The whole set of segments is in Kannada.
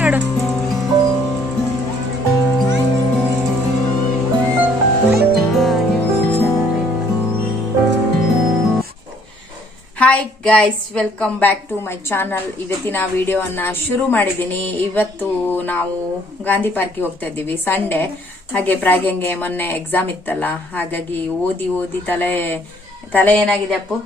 ನೋಡು. Hi guys welcome back to my channel ಇವತ್ತಿನ ವಿಡಿಯೋವನ್ನ ಶುರು ಮಾಡಿದ್ದೀನಿ. ಇವತ್ತು ನಾವು ಗಾಂಧಿ ಪಾರ್ಕಿಗೆ ಹೋಗ್ತಾ ಇದ್ದೀವಿ ಸಂಡೇ ಹಾಗೆ ಪ್ರಾಗ್ಯಂಗೆ ಮೊನ್ನೆ ಎಕ್ಸಾಮ್ ಇತ್ತಲ್ಲ ಹಾಗಾಗಿ ಓದಿ ಓದಿ ತಲೆ ತಲೆ ಏನಾಗಿದೆ ಅಪ್ಪು?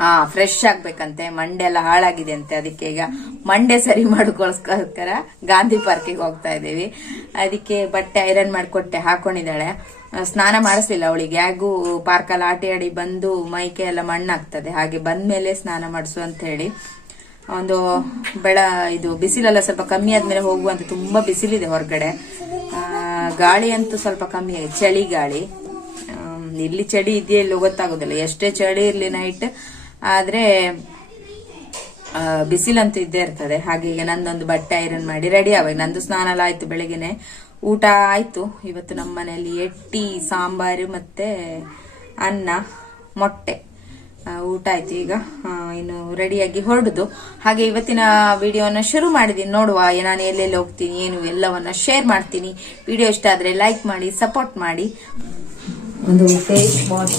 ಹಾ ಫ್ರೆಶ್ ಆಗ್ಬೇಕಂತೆ. ಮಂಡೆ ಎಲ್ಲ ಹಾಳಾಗಿದೆ ಅಂತೆ ಅದಕ್ಕೆ ಈಗ ಮಂಡೆ ಸರಿ ಮಾಡ್ಕೊಳ್ಸ್ಕೋಸ್ಕರ ಗಾಂಧಿ ಪಾರ್ಕಿಗೆ ಹೋಗ್ತಾ ಇದ್ದೀವಿ. ಅದಕ್ಕೆ ಬಟ್ಟೆ ಐರನ್ ಮಾಡಿಕೊಟ್ಟೆ, ಹಾಕೊಂಡಿದ್ದಾಳೆ. ಸ್ನಾನ ಮಾಡಿಸ್ಲಿಲ್ಲ ಅವಳಿಗೆ. ಹೇಗೂ ಪಾರ್ಕಲ್ಲಿ ಆಟ ಆಡಿ ಬಂದು ಮೈಕೆ ಎಲ್ಲ ಮಣ್ಣಾಗ್ತದೆ. ಹಾಗೆ ಬಂದ್ಮೇಲೆ ಸ್ನಾನ ಮಾಡಿಸು ಅಂತ ಹೇಳಿ. ಒಂದು ಬೆಳ, ಇದು ಬಿಸಿಲೆಲ್ಲ ಸ್ವಲ್ಪ ಕಮ್ಮಿ ಆದ್ಮೇಲೆ ಹೋಗುವಂತ. ತುಂಬಾ ಬಿಸಿಲಿದೆ ಹೊರಗಡೆ. ಗಾಳಿ ಅಂತೂ ಸ್ವಲ್ಪ ಕಮ್ಮಿ ಆಗಿದೆ. ಚಳಿ ಗಾಳಿ. ಇಲ್ಲಿ ಚಳಿ ಇದೆಯಾ ಇಲ್ಲೋ ಗೊತ್ತಾಗೋದಿಲ್ಲ. ಎಷ್ಟೇ ಚಳಿ ಇರಲಿ ನೈಟ್ ಆದರೆ ಬಿಸಿಲಂತೂ ಇದ್ದೇ ಇರ್ತದೆ. ಹಾಗೆ ಈಗ ನಂದೊಂದು ಬಟ್ಟೆ ಐರನ್ ಮಾಡಿ ರೆಡಿ ಆವಾಗ. ನಂದು ಸ್ನಾನ ಎಲ್ಲ ಆಯಿತು ಬೆಳಗ್ಗೆನೆ. ಊಟ ಆಯಿತು. ಇವತ್ತು ನಮ್ಮ ಮನೆಯಲ್ಲಿ ಎಟ್ಟಿ, ಸಾಂಬಾರು ಮತ್ತು ಅನ್ನ, ಮೊಟ್ಟೆ. ಊಟ ಆಯ್ತು ಈಗ. ಇನ್ನು ರೆಡಿಯಾಗಿ ಹೊರಡುದು. ಹಾಗೆ ಇವತ್ತಿನ ವಿಡಿಯೋನ ಶುರು ಮಾಡಿದೀನಿ. ನೋಡುವ ನಾನು ಎಲ್ಲೆಲ್ಲಿ ಹೋಗ್ತೀನಿ, ಏನು ಎಲ್ಲವನ್ನ ಶೇರ್ ಮಾಡ್ತೀನಿ. ವಿಡಿಯೋ ಇಷ್ಟ ಆದ್ರೆ ಲೈಕ್ ಮಾಡಿ ಸಪೋರ್ಟ್ ಮಾಡಿ. ಒಂದು ಫೇಸ್ ವಾಶ್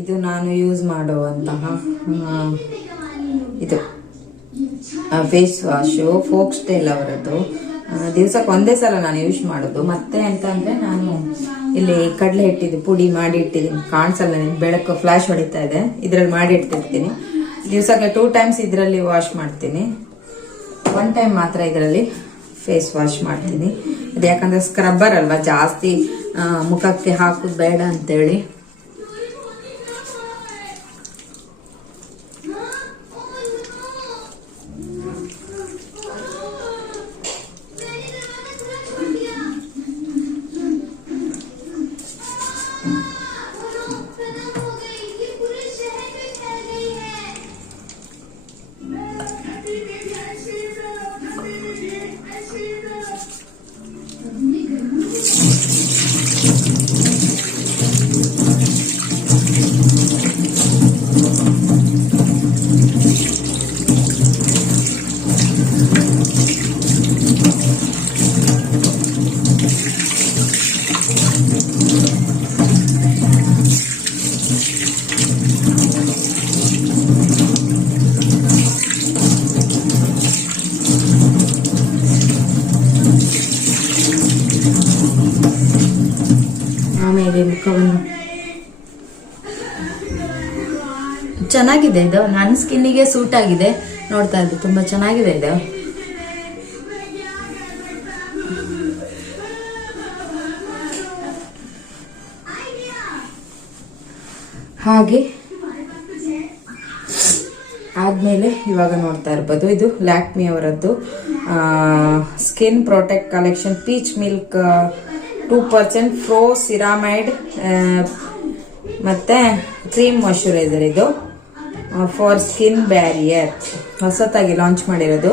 ಇದು ನಾನು ಯೂಸ್ ಮಾಡುವಂತಹ ಇದು ಫೇಸ್ ವಾಶು ಫೋಕ್ಸ್ ಟೇಲ್ ಅವರದ್ದು. ದಿವ್ಸಕ್ಕೆ ಒಂದೇ ಸಲ ನಾನು ಯೂಸ್ ಮಾಡೋದು. ಮತ್ತೆ ಅಂತ ಅಂದ್ರೆ ನಾನು ಇಲ್ಲಿ ಕಡಲೆ ಇಟ್ಟಿದ್ದು ಪುಡಿ ಮಾಡಿ ಇಟ್ಟಿದ್ದೀನಿ. ಕಾಣಿಸಲ್ಲ ಬೆಳಕು ಫ್ಲಾಶ್ ಹೊಡಿತಾ ಇದೆ. ಇದರಲ್ಲಿ ಮಾಡಿ ಇಟ್ಟಿರ್ತೀನಿ ದಿವಸಕ್ಕೆ ಟೂ ಟೈಮ್ಸ್ ಇದರಲ್ಲಿ ವಾಶ್ ಮಾಡ್ತೀನಿ. ಒನ್ ಟೈಮ್ ಮಾತ್ರ ಇದರಲ್ಲಿ ಫೇಸ್ ವಾಶ್ ಮಾಡ್ತೀನಿ. ಅದು ಯಾಕಂದ್ರೆ ಸ್ಕ್ರಬ್ಬರ್ ಅಲ್ವಾ ಜಾಸ್ತಿ ಮುಖಕ್ಕೆ ಹಾಕೋದು ಬೇಡ ಅಂತೇಳಿ. ಚೆನ್ನಾಗಿದೆ ಇದು. ನನ್ನ ಸ್ಕಿನ್ನಿಗೆ ಸೂಟ್ ಆಗಿದೆ. ನೋಡ್ತಾ ಇದ್ದು, ತುಂಬಾ ಚೆನ್ನಾಗಿದೆ ಇದು. ಹಾಗೆ ಆದ್ಮೇಲೆ ಇವಾಗ ನೋಡ್ತಾ ಇರ್ಬೋದು, ಇದು ಲ್ಯಾಕ್ಮಿ ಅವರದ್ದು skin protect collection peach milk two percent pro ceramide ಮತ್ತೆ ಕ್ರೀಮ್ ಮಾಯ್ಶ್ಚರೈಸರ್ ಇದು. ಫಾರ್ ಸ್ಕಿನ್ ಬ್ಯಾರಿಯರ್ ಹೊಸತಾಗಿ ಲಾಂಚ್ ಮಾಡಿರೋದು.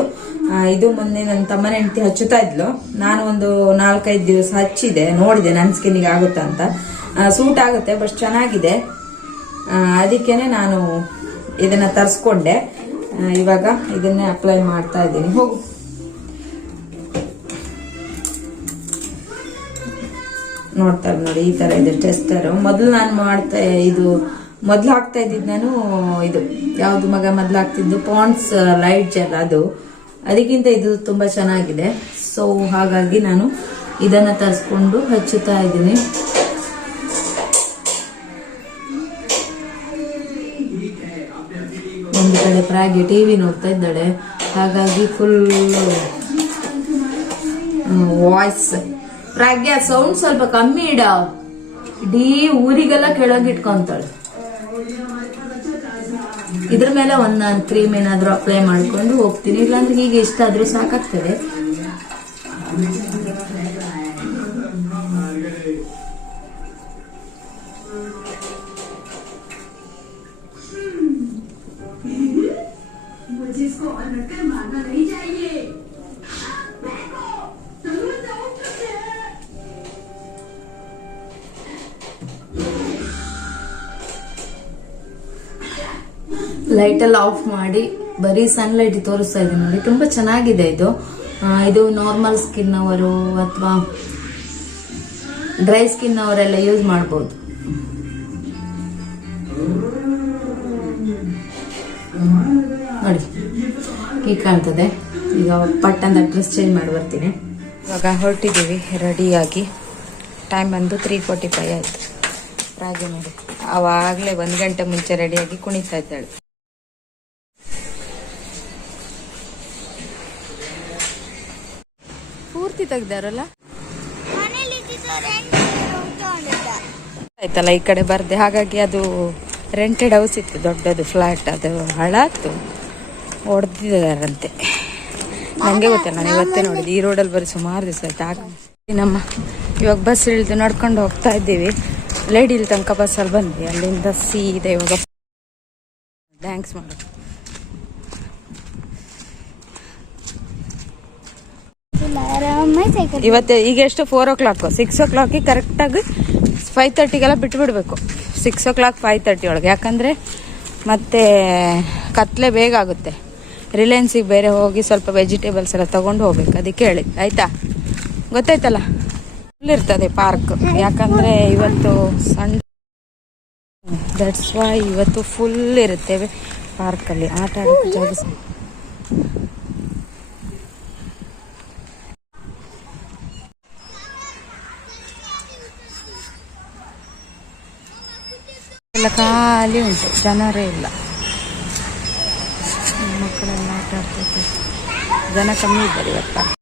ಇದು ಮೊನ್ನೆ ನನ್ನ ತಮ್ಮನ ಹೆಂಡತಿ ಹಚ್ಚುತ್ತಾ ಇದ್ಲು. ನಾನು ಒಂದು ನಾಲ್ಕೈದು ದಿವಸ ಹಚ್ಚಿದೆ, ನೋಡಿದೆ ನನ್ನ ಸ್ಕಿನ್ನಿಗೆ ಆಗುತ್ತಾ ಅಂತ. ಸೂಟ್ ಆಗುತ್ತೆ ಬಟ್ ಚೆನ್ನಾಗಿದೆ. ಅದಕ್ಕೇನೆ ನಾನು ಇದನ್ನ ತರಿಸ್ಕೊಂಡೆ. ಇವಾಗ ಇದನ್ನೇ ಅಪ್ಲೈ ಮಾಡ್ತಾ ಇದ್ದೀನಿ. ಹೋಗು. ನೋಡ್ತಾರೆ ನೋಡಿ, ಈ ತರ ಇದೆ ಟೆಸ್ಟರ್ ಮೊದಲು ನಾನು ಮಾಡ್ತಾ, ಇದು ಮೊದ್ಲು ಹಾಕ್ತಾ ಇದ್ದಿದ್ದು ನಾನು ಇದು, ಯಾವ್ದು ಮಗ ಮೊದ್ಲು ಹಾಕ್ತಿದ್ದು? ಪಾಂಡ್ಸ್ ಲೈಟ್ ಜೆಲ್ ಅದು. ಅದಕ್ಕಿಂತ ಇದು ತುಂಬಾ ಚೆನ್ನಾಗಿದೆ. ಸೊ ಹಾಗಾಗಿ ನಾನು ಇದನ್ನ ತರಿಸ್ಕೊಂಡು ಹಚ್ಚುತ್ತಾ ಇದ್ದೀನಿ. ಒಂದು ಕಡೆ ಪ್ರಾಗಿ ಟಿವಿ ನೋಡ್ತಾ ಇದ್ದಾಳೆ. ಹಾಗಾಗಿ ಫುಲ್ ವಾಯ್ಸ್ ಪ್ರಾಗ್ಯ ಸೌಂಡ್ ಸ್ವಲ್ಪ ಕಮ್ಮಿ ಇಡ. ಇಡೀ ಊರಿಗೆಲ್ಲ ಕೆಳಗೆ ಇಟ್ಕೊಂತಾಳೆ ಇದ್ರ ಮೇಲೆ ಒಂದ್ ನಾನು ಕ್ರೀಮ್ ಏನಾದ್ರೂ ಅಪ್ಲೈ ಮಾಡ್ಕೊಂಡು ಹೋಗ್ತೀನಿ ಇಲ್ಲಾಂದ್ರೆ ಹೀಗೆ ಇಷ್ಟ ಆದ್ರೂ ಸಾಕಾಗ್ತದೆ ಲೈಟ್ ಎಲ್ಲ ಆಫ್ ಮಾಡಿ ಬರೀ ಸನ್ಲೈಟ್ ತೋರಿಸ್ತಾ ಇದೆ ನೋಡಿ, ತುಂಬಾ ಚೆನ್ನಾಗಿದೆ ಇದು. ಇದು ನಾರ್ಮಲ್ ಸ್ಕಿನ್ ಅವರು ಅಥವಾ ಡ್ರೈ ಸ್ಕಿನ್ ಅವರೆಲ್ಲ ಯೂಸ್ ಮಾಡ್ಬೋದು. ನೋಡಿ ಹೀಗೆ ಕಾಣ್ತದೆ. ಈಗ ಪಟ್ ಅಂತ ಡ್ರೆಸ್ ಚೇಂಜ್ ಮಾಡಿ ಬರ್ತೀನಿ. ಇವಾಗ ಹೊರಟಿದ್ದೀವಿ ರೆಡಿಯಾಗಿ ಟೈಮ್ ಬಂದು ತ್ರೀ ಫೋರ್ಟಿ ಫೈವ್ ಆಯಿತು. ರಾಗಿ ನೋಡಿ ಅವಾಗಲೇ ಒಂದು ಗಂಟೆ ಮುಂಚೆ ರೆಡಿಯಾಗಿ ಕುಣಿತಾ ಇದ್ದಾಳೆ. ಪೂರ್ತಿ ತೆಗ್ದಾರಲ್ಲ? ಆಯ್ತಲ್ಲ ಈ ಕಡೆ ಬರ್ದೆ. ಹಾಗಾಗಿ ಅದು ರೆಂಟೆಡ್ ಹೌಸ್ ಇತ್ತು ದೊಡ್ಡದು ಫ್ಲಾಟ್ ಅದು ಹಳಾತು ಹೊಡೆದಿದ್ದಾರಂತೆ ನನಗೆ ಗೊತ್ತಿಲ್ಲ ನಾನು ಇವತ್ತೇ ನೋಡಿದ್ದು. ಈ ರೋಡಲ್ಲಿ ಬರೀ ಸುಮಾರು ದಿವಸ ಆಯ್ತು. ಆಗ ನಮ್ಮ ಇವಾಗ ಬಸ್ ಇಳಿದು ನಡ್ಕೊಂಡು ಹೋಗ್ತಾ ಇದ್ದೀವಿ. ಲೇಡಿ ಇಲ್ಲಿ ತನಕ ಬಸ್ಸಲ್ಲಿ ಬಂದ್ವಿ. ಅಲ್ಲಿಂದ ಸೀದೆ ಇವಾಗ ಥ್ಯಾಂಕ್ಸ್ ಮಾಡು. ಇವತ್ತು ಈಗ ಎಷ್ಟು? ಫೋರ್ ಓ ಕ್ಲಾಕು ಸಿಕ್ಸ್ ಓ ಕ್ಲಾಕಿಗೆ ಕರೆಕ್ಟಾಗಿ ಫೈವ್ ತರ್ಟಿಗೆಲ್ಲ ಬಿಟ್ಬಿಡ್ಬೇಕು. Six o'clock five thirty ಒಳಗೆ. ಯಾಕಂದರೆ ಮತ್ತೆ ಕತ್ಲೆ ಬೇಗ ಆಗುತ್ತೆ. ರಿಲಯನ್ಸಿಗೆ ಬೇರೆ ಹೋಗಿ ಸ್ವಲ್ಪ ವೆಜಿಟೇಬಲ್ಸ್ ಎಲ್ಲ ತಗೊಂಡು ಹೋಗ್ಬೇಕು. ಅದಕ್ಕೆ ಹೇಳಿ. ಆಯ್ತಾ? ಗೊತ್ತಾಯ್ತಲ್ಲ? ಫುಲ್ ಇರ್ತದೆ ಪಾರ್ಕ್ ಯಾಕಂದರೆ ಇವತ್ತು ಸಂಡೇ ದಟ್ಸ್ ವೈ ಇವತ್ತು ಫುಲ್ ಇರುತ್ತೇವೆ ಪಾರ್ಕಲ್ಲಿ ಆಟ ಆಡೋಕ್ಕೆ ಜಾಗ ಎಲ್ಲ ಖಾಲಿ ಉಂಟು ಜನರೇ ಇಲ್ಲ. ಮಕ್ಕಳೆಲ್ಲ ಆಟ ಆಡ್ತೈತೆ ಜನ ಕಮ್ಮಿ ಇದ್ದಾರೆ ಇವತ್ತು.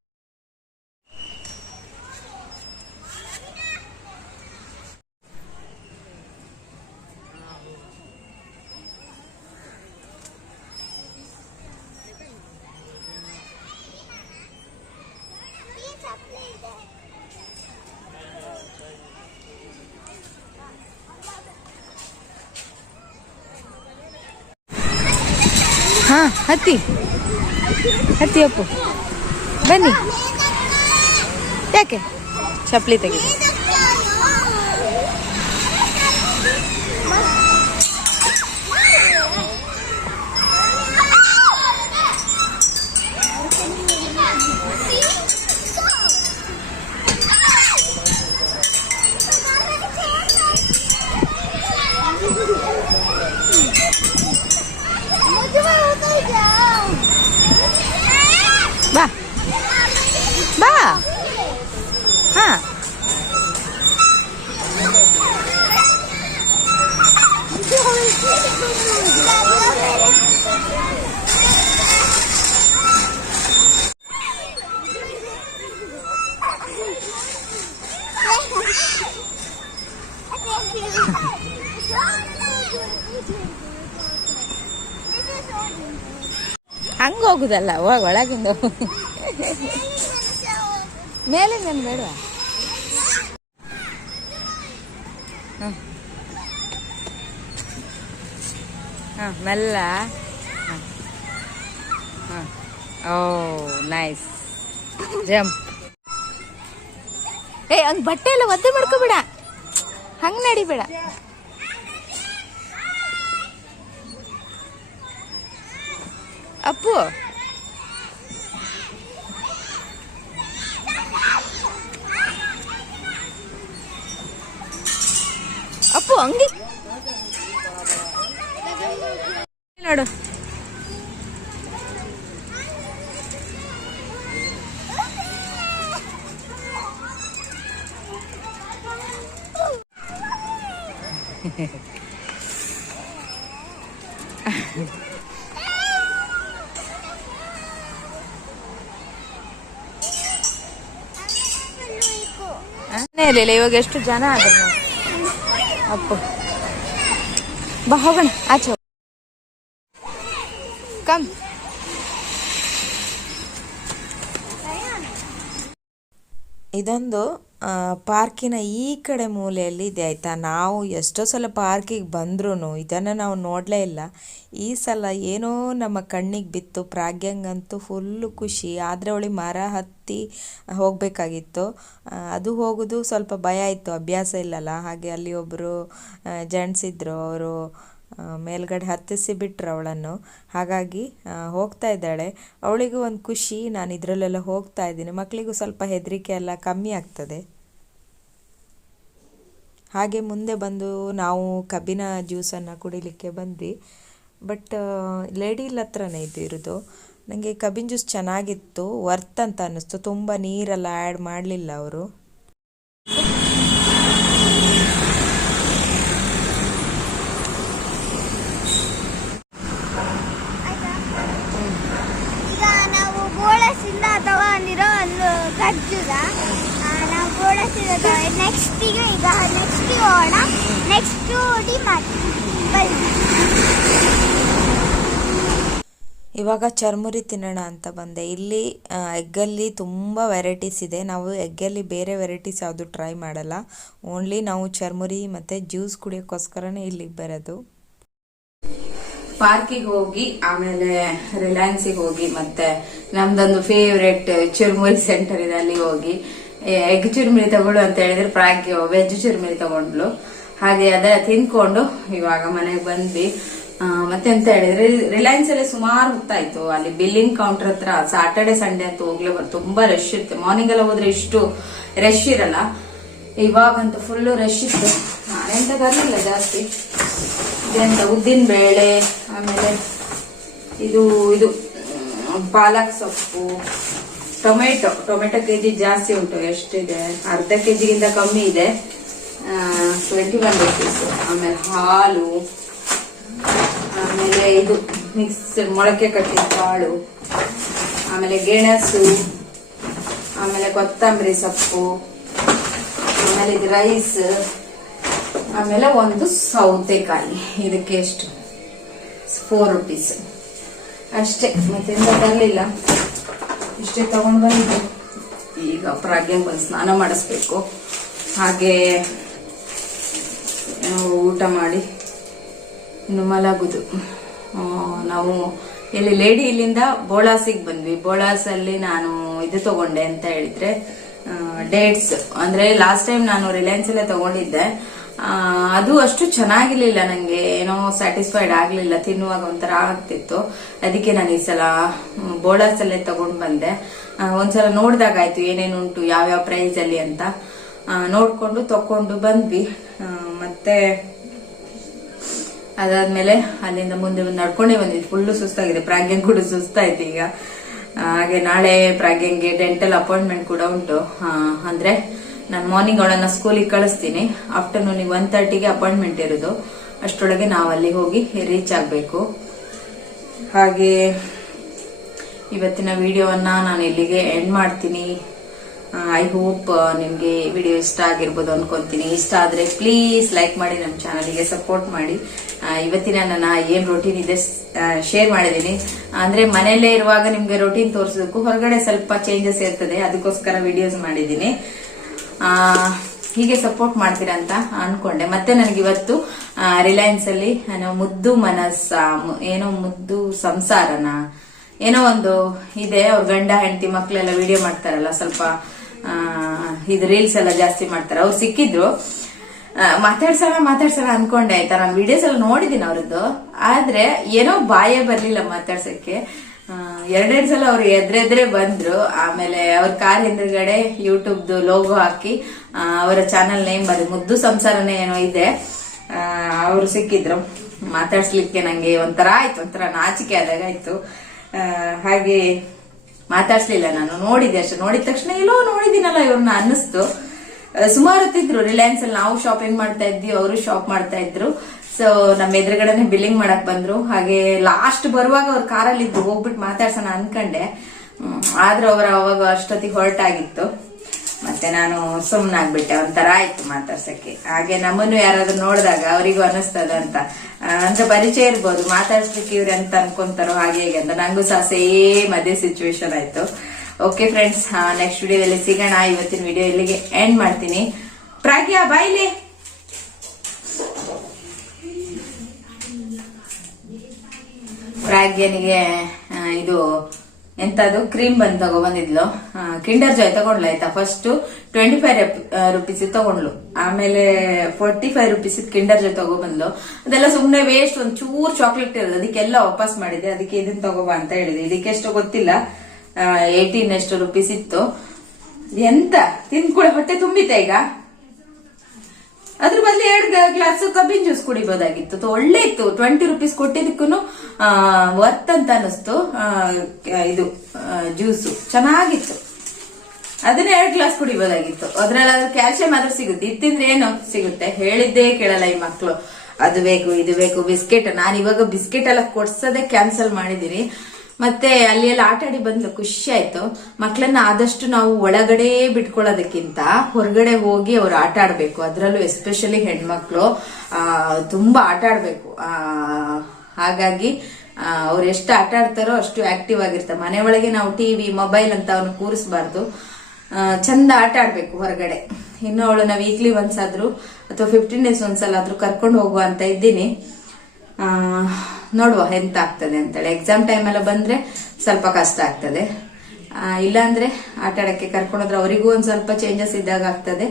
ಹಾ ಹತ್ತಿ. ಹತ್ತಿ ಅಪ್ಪು ಬನ್ನಿ. ಯಾಕೆ? ಚಪ್ಪಲಿ ತೆಗಿದೆ. ಬಾ ಹಾ ಹಂಗ ಹೋಗುದಲ್ಲ ಹೋಗ ಒಳಗಿಂದ ಹೋಗು. ಮೇಲೆ ನನ್ ಬೇಡವಾ ಹ್ಮ್. ಹ, ಮೆಲ್ಲ ಹ. ಹ. ಓ ನೈಸ್ ಜಂಪ್ ಏ ಹಂಗ್ ಬಟ್ಟೆ ಎಲ್ಲ ಒದ್ದೆ ಮಾಡ್ಕೋಬೇಡ ಹಂಗ್ ನಡಿಬೇಡ ಅಪ್ಪು ಹಂಗೆ. ನೋಡು. ಇರಲಿಲ್ಲ ಇವಾಗ ಎಷ್ಟು ಜನ ಆದ್ರು? ಅಪ್ಪು. ಬಾ ಹೋಗೋಣ. ಆಚೆ ಕಮ್ ಇದೊಂದು ಪಾರ್ಕಿನ ಈ ಕಡೆ ಮೂಲೆಯಲ್ಲಿ ಇದೆ, ಆಯಿತಾ? ನಾವು ಎಷ್ಟೋ ಸಲ ಪಾರ್ಕಿಗೆ ಬಂದ್ರೂ ಇದನ್ನು ನಾವು ನೋಡಲೇ ಇಲ್ಲ. ಈ ಸಲ ಏನೋ ನಮ್ಮ ಕಣ್ಣಿಗೆ ಬಿತ್ತು, ಪ್ರಾಗ್ಯಂಗಂತೂ ಫುಲ್ಲು ಖುಷಿ. ಆದರೆ ಅವಳಿಗೆ ಮರ ಹತ್ತಿ ಹೋಗಬೇಕಾಗಿತ್ತು. ಅದು ಹೋಗೋದು ಸ್ವಲ್ಪ ಭಯ ಇತ್ತು, ಅಭ್ಯಾಸ ಇಲ್ಲಲ್ಲ? ಹಾಗೆ ಅಲ್ಲಿ ಒಬ್ಬರು ಜೆಂಟ್ಸ್ ಇದ್ದರು ಅವರು ಮೇಲ್ಗಡೆ ಹತ್ತಿಸಿ ಬಿಟ್ರು ಅವಳನ್ನು. ಹಾಗಾಗಿ ಹೋಗ್ತಾ ಇದ್ದಾಳೆ. ಅವಳಿಗೂ ಒಂದು ಖುಷಿ, ನಾನು ಇದರಲ್ಲೆಲ್ಲ ಹೋಗ್ತಾ ಇದ್ದೀನಿ. ಮಕ್ಕಳಿಗೂ ಸ್ವಲ್ಪ ಹೆದರಿಕೆ ಎಲ್ಲ ಕಮ್ಮಿ ಆಗ್ತದೆ. ಹಾಗೆ ಮುಂದೆ ಬಂದು ನಾವು ಕಬ್ಬಿನ ಜ್ಯೂಸನ್ನು ಕುಡಿಲಿಕ್ಕೆ ಬಂದ್ವಿ. ಬಟ್ ಲೇಡಿಲ್ ಹತ್ರನೇ ಇದು ಇರೋದು. ನನಗೆ ಕಬ್ಬಿನ ಜ್ಯೂಸ್ ಚೆನ್ನಾಗಿತ್ತು ವರ್ತ್ ಅಂತ ಅನ್ನಿಸ್ತು. ತುಂಬ ನೀರೆಲ್ಲ ಆ್ಯಡ್ ಮಾಡಲಿಲ್ಲ ಅವರು. ಈಗ ನಾವು ಬೋಳಸಿಂದ ತಗೊಂಡಿರೋ ಒಂದು ಖರ್ಜೂರ ಆ, ನಾವು ಬೋಳಸಿಂದ ನೆಕ್ಸ್ಟ್ ಈಗ ನೆಕ್ಸ್ಟ್ ಹೋಗೋಣ ನೆಕ್ಸ್ಟ್ ಡಿ ಮಾಡಿ ಬನ್ನಿ. ಇವಾಗ ಚರ್ಮುರಿ ತಿನ್ನೋಣ ಅಂತ ಬಂದೆ. ಇಲ್ಲಿ ಎಗ್ಗಲ್ಲಿ ತುಂಬ ವೆರೈಟೀಸ್ ಇದೆ. ನಾವು ಎಗ್ಗಲ್ಲಿ ಬೇರೆ ವೆರೈಟೀಸ್ ಯಾವುದು ಟ್ರೈ ಮಾಡಲ್ಲ. ಓನ್ಲಿ ನಾವು ಚರ್ಮುರಿ ಮತ್ತು ಜ್ಯೂಸ್ ಕುಡಿಯೋಕ್ಕೋಸ್ಕರನೇ ಇಲ್ಲಿಗೆ ಬರೋದು. ಪಾರ್ಕಿಗೆ ಹೋಗಿ ಆಮೇಲೆ ರಿಲಯನ್ಸಿಗೆ ಹೋಗಿ ಮತ್ತೆ ನಮ್ದೊಂದು ಫೇವ್ರೆಟ್ ಚರ್ಮುರಿ ಸೆಂಟರ್ ಇದೆ ಅಲ್ಲಿ ಹೋಗಿ. ಎಗ್ ಚುರುಮುರಿ ತಗೊಳ್ಳು ಅಂತ ಹೇಳಿದ್ರೆ. ಪ್ರಾಗ್ ವೆಜ್ ಚುರುಮುರಿ ತಗೊಂಡ್ಲು ಹಾಗೆ ಅದೆಲ್ಲ ತಿನ್ಕೊಂಡು ಇವಾಗ ಮನೆಗೆ ಬಂದ್ವಿ. ಮತ್ತೆ ಅಂತ ಹೇಳಿದ್ರೆ ರಿಲಯನ್ಸ್ ಅಲ್ಲಿ ಸುಮಾರು ಹೊತ್ತಾಯ್ತು ಅಲ್ಲಿ ಬಿಲ್ಲಿಂಗ್ ಕೌಂಟರ್ ಹತ್ರ ಸಾಟರ್ಡೆ ಸಂಡೇ ಅಂತ ಹೋಗ್ಲೇ ತುಂಬಾ ರಶ್ ಇರುತ್ತೆ ಮಾರ್ನಿಂಗ್ ಎಲ್ಲ ಹೋದ್ರೆ ಇಷ್ಟು ರಶ್ ಇರಲ್ಲ. ಇವಾಗಂತೂ ಫುಲ್ ರಶ್ ಇತ್ತು. ನಾನೆಂತ ಬರಲಿಲ್ಲ ಜಾಸ್ತಿ. ಇದೆಂತ? ಉದ್ದಿನ ಬೇಳೆ, ಆಮೇಲೆ ಇದು ಇದು, ಪಾಲಕ್ ಸೊಪ್ಪು. ಟೊಮೆಟೊ ಟೊಮೆಟೊ ಕೆ ಜಿ ಜಾಸ್ತಿ ಉಂಟು, ಎಷ್ಟಿದೆ? ಅರ್ಧ ಕೆ ಜಿಗಿಂತ ಕಮ್ಮಿ ಇದೆ. ಟ್ವೆಂಟಿ ಒನ್ ರುಪೀಸ್ ಆಮೇಲೆ ಹಾಲು, ಆಮೇಲೆ ಇದು ಮಿಕ್ಸ್ ಮೊಳಕೆ ಕಟ್ಟಿದ ಕಾಳು ಆಮೇಲೆ ಗೆಣಸು, ಆಮೇಲೆ ಕೊತ್ತಂಬರಿ ಸೊಪ್ಪು, ಆಮೇಲೆ ಇದು ರೈಸ್ ಆಮೇಲೆ ಒಂದು ಸೌತೆಕಾಯಿ. ಇದಕ್ಕೆ ಎಷ್ಟು? ಫೋರ್ ರುಪೀಸ್ ಅಷ್ಟೇ. ಮತ್ತೆಂತ ತರಲಿಲ್ಲ ಇಷ್ಟೇ ತಗೊಂಡು ಬಂದಿದ್ದೆ ಈಗ ಪ್ರಾಗ್ಯ ಬಂದು ಸ್ನಾನ ಮಾಡಿಸ್ಬೇಕು. ಹಾಗೆ ಊಟ ಮಾಡಿ ಇನ್ನು ಮಲಗುದು. ನಾವು ಇಲ್ಲಿ ಲೇಡಿ ಇಲ್ಲಿಂದ ಬೋಳಾಸಿಗೆ ಬಂದ್ವಿ. ಬೋಳಾಸಲ್ಲಿ ನಾನು ಇದು ತಗೊಂಡೆ ಅಂತ ಹೇಳಿದ್ರೆ ಡೇಟ್ಸ್ ಅಂದ್ರೆ ಲಾಸ್ಟ್ ಟೈಮ್ ನಾನು ರಿಲಯನ್ಸ್ ಅಲ್ಲೇ ತಗೊಂಡಿದ್ದೆ. ಅದು ಅಷ್ಟು ಚೆನ್ನಾಗಿರ್ಲಿಲ್ಲ ನನಗೆ ಏನೋ ಸ್ಯಾಟಿಸ್ಫೈಡ್ ಆಗಲಿಲ್ಲ. ತಿನ್ನುವಾಗ ಒಂಥರ ಆಗ್ತಿತ್ತು. ಅದಕ್ಕೆ ನಾನು ಈ ಸಲ ತಗೊಂಡು ಅಲ್ಲೇ ತಗೊಂಡ್ ಬಂದೆ. ಒಂದ್ಸಲ ನೋಡಿದಾಗಾಯ್ತು ಏನೇನು ಉಂಟು ಯಾವ್ಯಾವ ಪ್ರೈಸ್ ಅಲ್ಲಿ ಅಂತ. ನೋಡಿಕೊಂಡು ತಕೊಂಡು ಬಂದ್ವಿ. ಮತ್ತೆ ಅದಾದ್ಮೇಲೆ ಅಲ್ಲಿಂದ ಮುಂದೆ ಬಂದು ನಡ್ಕೊಂಡೇ ಬಂದಿದ್ವಿ ಫುಲ್ಲು ಸುಸ್ತಾಗಿದೆ. ಪ್ರಾಗ್ಯಂಗ್ ಕೂಡ ಸುಸ್ತಾಯ್ತು ಈಗ. ಹಾಗೆ ನಾಳೆ ಪ್ರಾಗ್ಯಂಗೆ ಡೆಂಟಲ್ ಅಪಾಯಿಂಟ್ಮೆಂಟ್ ಕೂಡ ಉಂಟು. ಅಂದ್ರೆ ನಾನು ಮಾರ್ನಿಂಗ್ ಅವಳನ್ನ ಸ್ಕೂಲಿಗೆ ಕಳಿಸ್ತೀನಿ. ಆಫ್ಟರ್ನೂನಿಗೆ ಒನ್ ತರ್ಟಿಗೆ ಅಪಾಯಿಂಟ್ಮೆಂಟ್ ಇರೋದು. ಅಷ್ಟರೊಳಗೆ ನಾವು ಅಲ್ಲಿ ಹೋಗಿ ರೀಚ್ ಆಗಬೇಕು. ಹಾಗೆ ಇವತ್ತಿನ ವಿಡಿಯೋವನ್ನ ನಾನು ಇಲ್ಲಿಗೆ ಎಂಡ್ ಮಾಡ್ತೀನಿ. ಐ ಹೋಪ್ ನಿಮಗೆ ವಿಡಿಯೋ ಇಷ್ಟ ಆಗಿರ್ಬೋದು ಅನ್ಕೊಂತೀನಿ. ಇಷ್ಟ ಆದ್ರೆ ಪ್ಲೀಸ್ ಲೈಕ್ ಮಾಡಿ ನಮ್ಮ ಚಾನಲ್ಗೆ ಸಪೋರ್ಟ್ ಮಾಡಿ. ಇವತ್ತಿನ ನನ್ನ ಏನು ರೊಟೀನ್ ಇದೆ ಶೇರ್ ಮಾಡಿದ್ದೀನಿ ಅಂದ್ರೆ ಮನೆಯಲ್ಲೇ ಇರುವಾಗ ನಿಮಗೆ ರೊಟೀನ್ ತೋರಿಸೋದಕ್ಕೂ ಹೊರಗಡೆ ಸ್ವಲ್ಪ ಚೇಂಜಸ್ ಇರ್ತದೆ. ಅದಕ್ಕೋಸ್ಕರ ವಿಡಿಯೋಸ್ ಮಾಡಿದ್ದೀನಿ ಹೀಗೆ ಸಪೋರ್ಟ್ ಮಾಡ್ತೀರಾ ಅಂತ ಅನ್ಕೊಂಡೆ. ಮತ್ತೆ ನನಗೆ ಇವತ್ತು ರಿಲಯನ್ಸ್ ಅಲ್ಲಿ ಮುದ್ದು ಮನಸ್ಸ ಏನೋ ಮುದ್ದು ಸಂಸಾರನ, ಏನೋ ಒಂದು ಇದೆ. ಅವ್ರ ಗಂಡ, ಹೆಂಡತಿ ಮಕ್ಕಳೆಲ್ಲ ವಿಡಿಯೋ ಮಾಡ್ತಾರಲ್ಲ, ಸ್ವಲ್ಪ ಇದು ರೀಲ್ಸ್ ಎಲ್ಲ ಜಾಸ್ತಿ ಮಾಡ್ತಾರೆ. ಅವ್ರು ಸಿಕ್ಕಿದ್ರು. ಮಾತಾಡ್ಸೋಣ ಮಾತಾಡ್ಸೋಣ ಅನ್ಕೊಂಡೆ ಆಯ್ತಾ. ನಾನು ವಿಡಿಯೋಸ್ ಎಲ್ಲ ನೋಡಿದೀನಿ ಅವ್ರದ್ದು. ಆದ್ರೆ ಏನೋ ಬಾಯೇ ಬರ್ಲಿಲ್ಲ ಮಾತಾಡ್ಸಕ್ಕೆ. ಎರಡೆರಡು ಸಲ ಅವ್ರು ಎದ್ರೆದ್ರೆ ಬಂದ್ರು. ಆಮೇಲೆ ಅವ್ರ ಕಾರ್ ಹಿಂದ್ಗಡೆ ಯೂಟ್ಯೂಬ್ದು ಲೋಗೋ ಹಾಕಿ ಅವರ ಚಾನಲ್ ನೇಮ್ ಬರೀ ಮುದ್ದು ಸಂಸಾರನೇ ಏನೋ ಇದೆ. ಅವರು ಸಿಕ್ಕಿದ್ರು. ಮಾತಾಡ್ಸ್ಲಿಕ್ಕೆ ನಂಗೆ ಒಂಥರ ಆಯ್ತು, ಒಂಥರ ನಾಚಿಕೆ ಆದಾಗ ಆಯ್ತು. ಹಾಗೆ ಮಾತಾಡ್ಸ್ಲಿಲ್ಲ ನಾನು. ನೋಡಿದೆ ಅಷ್ಟೇ. ನೋಡಿದ ತಕ್ಷಣ ಎಲ್ಲೋ ನೋಡಿದಿನಲ್ಲ ಇವ್ರನ್ನ ಅನ್ನಿಸ್ತು. ಸುಮಾರು ಹೊತ್ತಿದ್ರು ರಿಲಯನ್ಸ್ ಅಲ್ಲಿ ನಾವು ಶಾಪಿಂಗ್ ಮಾಡ್ತಾ ಇದ್ವಿ, ಅವರು ಶಾಪ್ ಮಾಡ್ತಾ ಇದ್ರು. ಸೊ ನಮ್ಮ ಎದುರುಗಡೆನೆ ಬಿಲ್ಲಿಂಗ್ ಮಾಡಕ್ ಬಂದ್ರು. ಹಾಗೆ ಲಾಸ್ಟ್ ಬರುವಾಗ ಅವ್ರ ಕಾರಲ್ಲಿ ಇದ್ರು ಹೋಗ್ಬಿಟ್ಟು ಮಾತಾಡ್ಸೋಣ ಅನ್ಕಂಡೆ. ಆದ್ರೂ ಅವರ ಅವಾಗ ಅಷ್ಟೊತ್ತಿಗೆ ಹೊರಟಾಗಿತ್ತು. ಮತ್ತೆ ನಾನು ಸುಮ್ಮನಾಗ್ಬಿಟ್ಟೆ ಒಂಥರ ಆಯ್ತು ಮಾತಾಡ್ಸಕ್ಕೆ. ಹಾಗೆ ನಮ್ಮನ್ನು ಯಾರಾದ್ರೂ ನೋಡಿದಾಗ ಅವರಿಗೂ ಅನಿಸ್ತದ ಅಂತ. ಅಂತ ಪರಿಚಯ ಇರ್ಬೋದು. ಮಾತಾಡ್ಸ್ಲಿಕ್ಕೆ ಇವ್ರು ಅಂತ ಅನ್ಕೊಂತಾರೋ ಹಾಗೆ ಹೇಗೆ ಅಂತ. ನಂಗೂ ಸಹ ಸೇಮ್ ಅದೇ ಸಿಚುವೇಶನ್ ಆಯ್ತು. ಓಕೆ ಫ್ರೆಂಡ್ಸ್ ನೆಕ್ಸ್ಟ್ ವಿಡಿಯೋದಲ್ಲಿ ಸಿಗೋಣ. ಇವತ್ತಿನ ವಿಡಿಯೋ ಇಲ್ಲಿಗೆ ಎಂಡ್ ಮಾಡ್ತೀನಿ. ಪ್ರಾಗ್ಯಾ ಬಾಯ್ಲಿ ಪ್ರಾಗ್ಯನಿಗೆ ಆ, ಇದು ಎಂತದು? ಕ್ರೀಮ್ ಬಂದ್ ತಗೊಬಂದಿದ್ಲು. ಕಿಂಡರ್ ಜಾಯ್ ತಗೊಂಡ್ಲು ಆಯ್ತಾ? ಫಸ್ಟ್ ಟ್ವೆಂಟಿ ಫೈವ್ ರುಪೀಸ್ ತಗೊಂಡ್ಲು ಆಮೇಲೆ forty five rupees Kinder Joy ತಗೊಬಂದ್ಲು. ಅದೆಲ್ಲ ಸುಮ್ಮನೆ ವೇಸ್ಟ್ ಒಂದ್ ಚೂರ್ ಚಾಕ್ಲೇಟ್ ಇರೋದು. ಅದಕ್ಕೆಲ್ಲ ವಾಪಸ್ ಮಾಡಿದೆ. ಅದಕ್ಕೆ ಇದನ್ನ ತಗೋಬಾ ಅಂತ ಹೇಳಿದೆ. ಇದಕ್ಕೆ ಎಷ್ಟು ಗೊತ್ತಿಲ್ಲ. ಏಯ್ಟೀನ್ ಎಷ್ಟು ರುಪೀಸ್ ಇತ್ತು. ಎಂತ? ತಿಂದ್ಕೂಡ ಹೊಟ್ಟೆ ತುಂಬಿತ ಈಗ? ಅದ್ರ ಬದಲು ಎರಡು ಗ್ಲಾಸ್ ಕಬ್ಬಿನ ಜ್ಯೂಸ್ ಕುಡಿಬೋದಾಗಿತ್ತು. ತು- ಒಳ್ಳೆ ಇತ್ತು ಟ್ವೆಂಟಿ ರುಪೀಸ್ ಕೊಟ್ಟಿದ್ದಕ್ಕೂ ವರ್ತ್ ಅಂತ ಅನಿಸ್ತು ಇದು ಜ್ಯೂಸು ಚೆನ್ನಾಗಿತ್ತು. ಅದನ್ನ ಎರಡು ಗ್ಲಾಸ್ ಕುಡಿಬೋದಾಗಿತ್ತು. ಅದ್ರಲ್ಲಾದ್ರೂ ಕ್ಯಾಲ್ಸಿಯಂ ಆದ್ರೂ ಸಿಗುತ್ತೆ. ಇತ್ತಿಂದ್ರೆ ಏನು ಸಿಗುತ್ತೆ? ಹೇಳಿದ್ದೇ ಕೇಳಲ್ಲ ಈ ಮಕ್ಕಳು ಅದು ಬೇಕು, ಇದು ಬೇಕು, ಬಿಸ್ಕೆಟ್. ನಾನು ಇವಾಗ ಬಿಸ್ಕೆಟ್ ಎಲ್ಲ ಕೊಡ್ಸೋದೇ ಕ್ಯಾನ್ಸಲ್ ಮಾಡಿದಿರಿ ಮತ್ತೆ ಅಲ್ಲಿ ಎಲ್ಲ ಆಟ ಆಡಿ ಬಂದ್ಲು, ಖುಷಿ ಆಯ್ತು. ಮಕ್ಕಳನ್ನ ಆದಷ್ಟು ನಾವು ಒಳಗಡೆ ಬಿಟ್ಕೊಳ್ಳೋದಕ್ಕಿಂತ ಹೊರಗಡೆ ಹೋಗಿ ಅವ್ರು ಆಟ ಆಡ್ಬೇಕು. ಅದರಲ್ಲೂ ಎಸ್ಪೆಷಲಿ ಹೆಣ್ಮಕ್ಳು ತುಂಬಾ ಆಟ ಆಡ್ಬೇಕು. ಹಾಗಾಗಿ ಅವ್ರು ಎಷ್ಟು ಆಟ ಆಡ್ತಾರೋ ಅಷ್ಟು ಆಕ್ಟಿವ್ ಆಗಿರ್ತಾರೆ. ಮನೆ ಒಳಗೆ ನಾವು ಟಿವಿ ಮೊಬೈಲ್ ಅಂತ ಅವ್ನು ಕೂರಿಸಬಾರ್ದು. ಚಂದ ಆಟ ಆಡ್ಬೇಕು ಹೊರಗಡೆ. ಇನ್ನು ಅವಳನ್ನ ವೀಕ್ಲಿ ಒಂದ್ಸಾದ್ರು ಅಥವಾ ಫಿಫ್ಟೀನ್ ಡೇಸ್ ಒಂದ್ಸಲ ಕರ್ಕೊಂಡು ಹೋಗುವ ಅಂತ ಇದ್ದೀನಿ. ನೋಡುವ ಎಂತ ಆಗ್ತದೆ ಅಂತೇಳಿ. ಎಕ್ಸಾಮ್ ಟೈಮ್ ಎಲ್ಲ ಬಂದ್ರೆ ಸ್ವಲ್ಪ ಕಷ್ಟ ಆಗ್ತದೆ. ಇಲ್ಲಾಂದರೆ ಆಟ ಆಡಕ್ಕೆ ಕರ್ಕೊಂಡೋದ್ರೆ ಅವರಿಗೂ ಒಂದ್ ಸ್ವಲ್ಪ ಚೇಂಜಸ್ ಇದ್ದಾಗ ಆಗ್ತದೆ.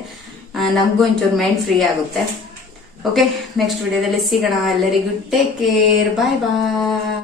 ನಮಗೂ ಒಂಚೂರು ಮೈಂಡ್ ಫ್ರೀ ಆಗುತ್ತೆ. ಓಕೆ ನೆಕ್ಸ್ಟ್ ವಿಡಿಯೋದಲ್ಲಿ ಸಿಗೋಣ. ಎಲ್ಲರಿಗೂ ಟೇಕ್ ಕೇರ್ ಬಾಯ್ ಬಾಯ್